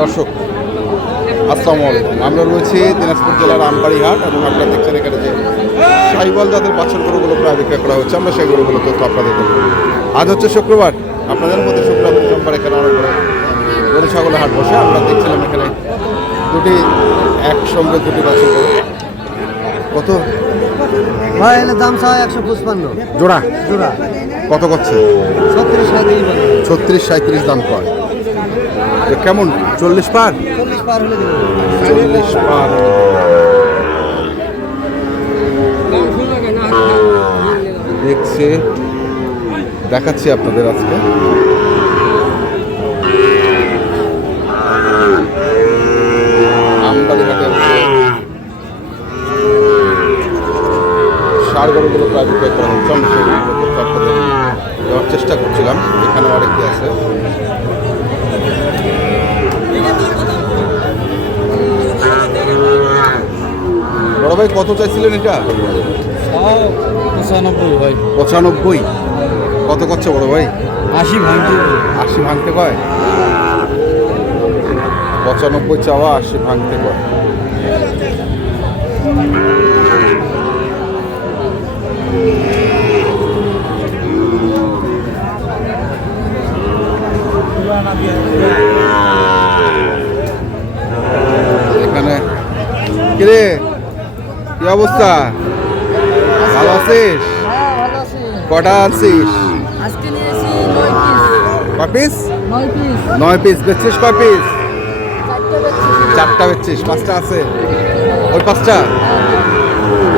দর্শক আসসালামু আলাইকুম, আমরা রয়েছি দিনাজপুর জেলার আমবাড়ি হাট এবং আপনারা দেখছেন এখানে যে সাহিওয়াল জাতের বাছুর গরুগুলো প্রায় বিক্রয় করা হচ্ছে। আমরা সেই গরুগুলো তথ্য আপনাদের দেবো। আজ হচ্ছে শুক্রবার, আপনাদের মধ্যে শুক্রবার সোমবার এখানে অনেক বড় গরু ছাগলের হাট বসে। আমরা দেখছিলাম এখানে দুটি একসঙ্গে দুটি বাছুর গরু। কত ভাই এর দাম চাই 155 জোড়া? জোড়া কত করছে? 36 দাম কয়? কেমন 40 পার? 40 পার হলে দেব। 40 পার দেখছি, দেখাচ্ছি আপনাদের আজকে। আমবাড়ি হাটে ষাঁড় গরুগুলো প্রায় বিক্রয় করা হচ্ছে। আমি সেগুলো আপনাদের দেওয়ার চেষ্টা করছিলাম। এখানে আরেকটি আছে। বড় ভাই কত চাইছিলেন এটা? 95 ভাই। 95? কত করছে বড় ভাই? 80 ভাঙতে। 80 ভাঙতে কয়? 95 চাওয়া, 80 ভাঙতে কয়। এখানে কিরে, কি অবস্থা? ভালো আছিস? হ্যাঁ ভালো আছি। কটা আনছিস? আজকে নিয়েছি 9 পিস। কয় পিস? 9 পিস। 9 পিস। বেচছিস কয় পিস? 4টা বেচছি। 4টা বেচছিস? 5টা আছে? ওই 5টা?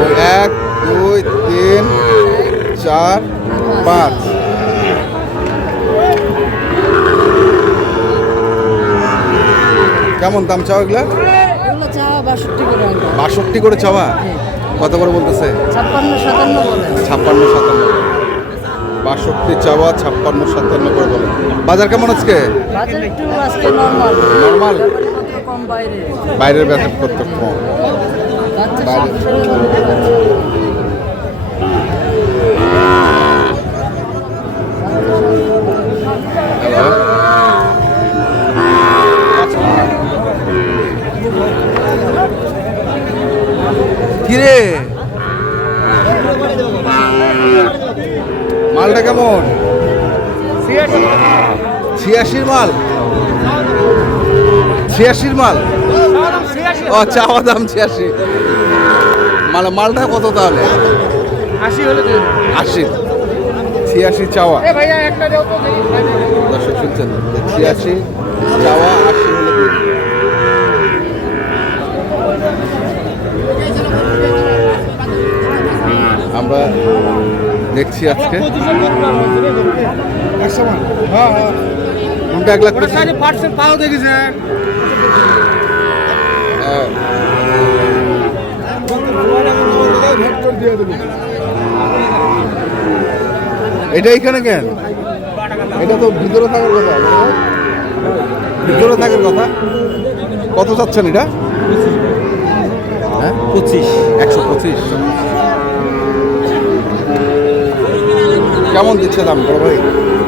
ওই 1 2 3 4 5। কেমন দাম চাও এগুলা? এগুলো চা 62 করে আনতে। 62 করে চাওয়া? কত করে বলতেছে? 56 57 বলে। 56 57। 62 চাওয়া, 56 57 করে বলে। বাজার কেমন আজকে? বাজার একটু আজকে নরমাল। নরমাল? ব্যাপারপত্র কম বাইরে। বাইরের বেতন কত কম? বাচ্চা বাইরে। 700 হ্যালো, কিরে মালটা কেমন? 86 মাল? 86 মাল? ও চাওয়া দাম 86। মালটা কত তাহলে? 80 হলে দেব। 80। 86 চাওয়া। এ ভাইয়া একটা দাও তো দেখি। দর্শক শুনছেন, 86 চাওয়া, 80 হলে দিয়ে দিবে। আমরা দেখছি আজকে কোনটা 1 লাখ 5% পাও দেখেছেন। এটা এইখানে কেন? এটা তো ভিতরে থাকার কথা। ভিতরে থাকার কথা। কত চাচ্ছেন এটা? হ্যাঁ 25। 125। কেমন দিচ্ছে দাম বড় ভাই?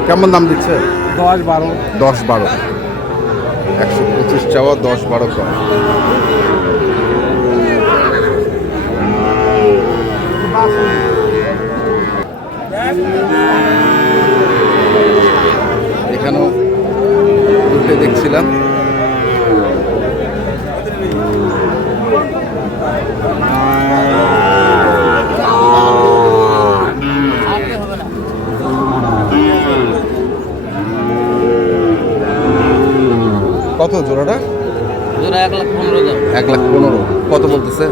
কেমন দাম দিচ্ছে? 10 12। 10 12। 125 চাওয়া, 10 12 কম। এখানেও দুটো দেখছিলাম। কত জোড়াটা? জোড়া 1,15,000 দাম। 1,15,000। কত বলতেছে?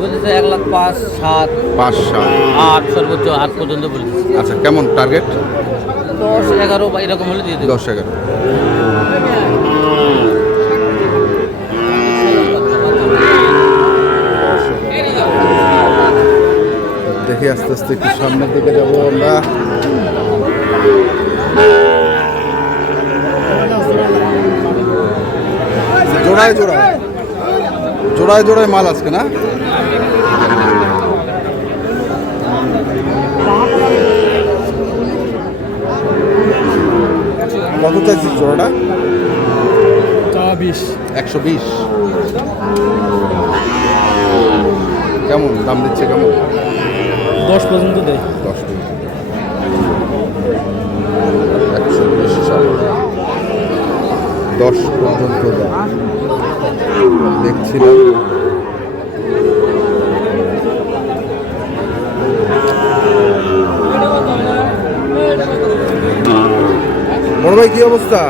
বলতেছে 1,05,000 7 5 7। 8 সর্বোচ্চ 8 পর্যন্ত বলতেছে। আচ্ছা, কেমন টার্গেট? 10 11 বা এরকম হলে দিয়ে দেব। 10 11। দেখি আস্তে আস্তে একটু সামনের দিকে যাবো আমরা। জোড়ায় জোড়ায় জোড়ায় জোড়ায় মাল আজকে না? কত চাইছিস জোড়াটা? 20। 120। কেমন দাম দিচ্ছে কেমন? 10 পর্যন্ত দেয়। 10 পর্যন্ত 120 10 পর্যন্ত দাম দেখছিলাম। বড় ভাই কি অবস্থা?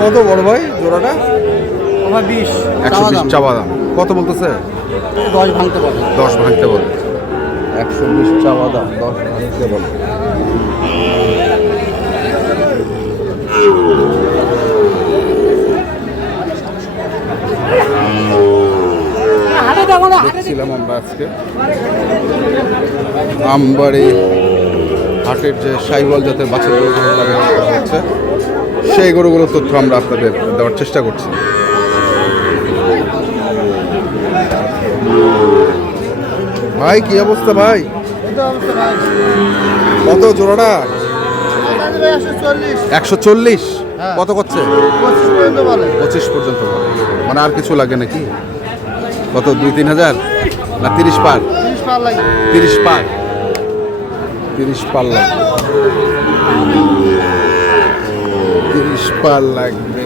কত বড় ভাই জোড়াটা? 20 120 চাওয়া দাম। কত বলতেছে? 10 ভাঙতে পারে। 10 ভাঙতে বলে। 120 চাওয়া দাম, 10 ভাঙতে বলে। দেখছিলাম আমরা আজকে আমবাড়ি হাটের যে সাইওয়াল জাতের বাছুর গরুগুলো ব্যবহার করা হচ্ছে সেই গরুগুলোর তথ্য আমরা আপনাদের দেওয়ার চেষ্টা করছি। ভাই কি অবস্থা ভাই? কত জোড়াটা? 140। কত করছে? 25 পর্যন্ত বলে। মানে আর কিছু লাগে নাকি? কত 2-3 হাজার না 30 পার? 30 পার 30 পার লাগবে। 30 পার লাগবে।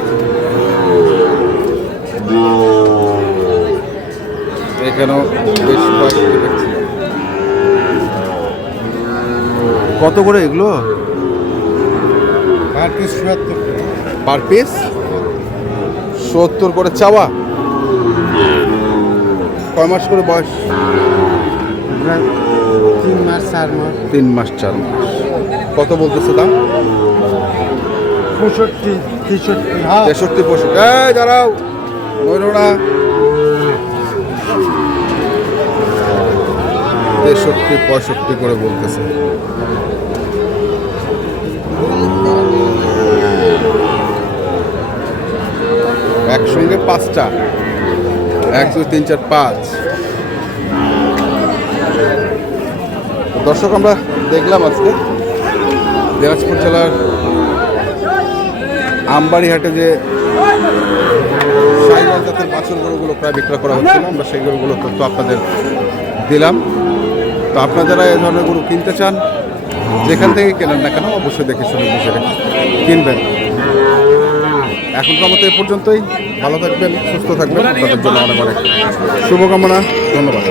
এখানেও বেশ কয়েকটি দেখছি। কত করে এগুলো? Per piece 70। পার পিস 70 করে চাওয়া। কয় মাস করে বয়স? 3 মাস 4 মাস। 3 মাস 4 মাস। কত বলতেছে দাম? 65 63। হ্যাঁ 63 65। এই দাঁড়াও নইরোনা। 63 65 করে বলতেছে। একসঙ্গে 5টা। 1 2 3 4 5। দর্শক আমরা দেখলাম আজকে দিনাজপুর জেলার আমবাড়ি হাটে যে সাইওয়াল জাতের বাছুর গরুগুলো প্রায় বিক্রয় করা হচ্ছিল, আমরা সেই গরুগুলো তথ্য আপনাদের দিলাম। তো আপনারা যারা এই ধরনের গরু কিনতে চান, যেখান থেকে কেনেন না কেন অবশ্যই দেখে শুনে বুঝে কিনবেন। এখনকার মতো এ পর্যন্তই। ভালো থাকবেন, সুস্থ থাকবেন। আপনাদের জন্য অনেক অনেক শুভকামনা। ধন্যবাদ।